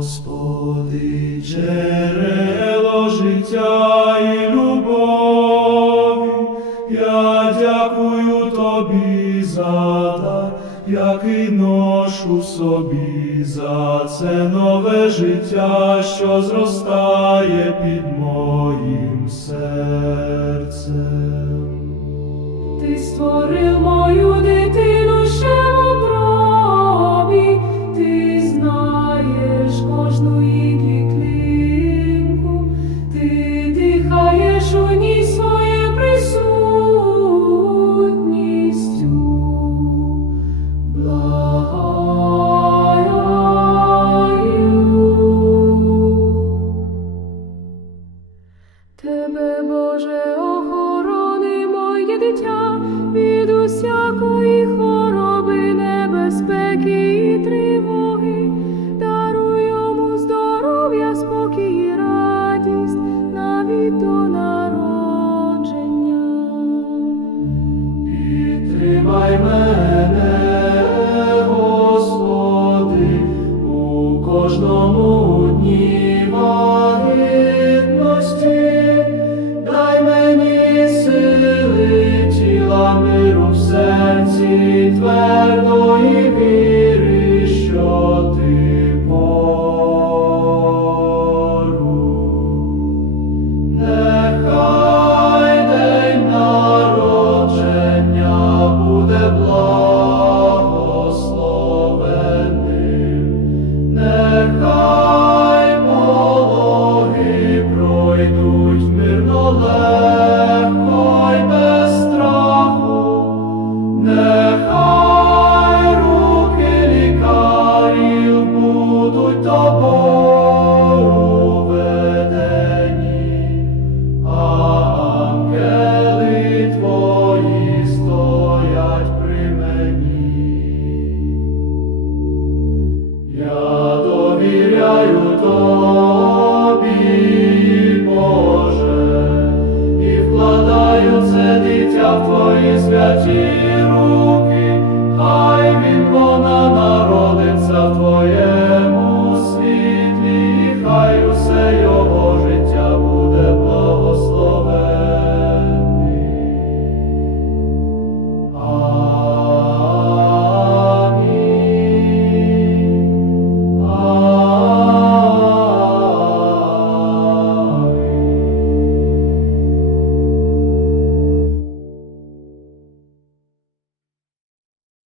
Господи, джерело життя і любові, я дякую тобі за дар, який ношу в собі, за це нове життя, що зростає під моїм серцем. Твердої віри, тобою ведені. Твої стоять при мені. Я довіряю тобі, Боже, і вкладаю це дитя в твої святі руки.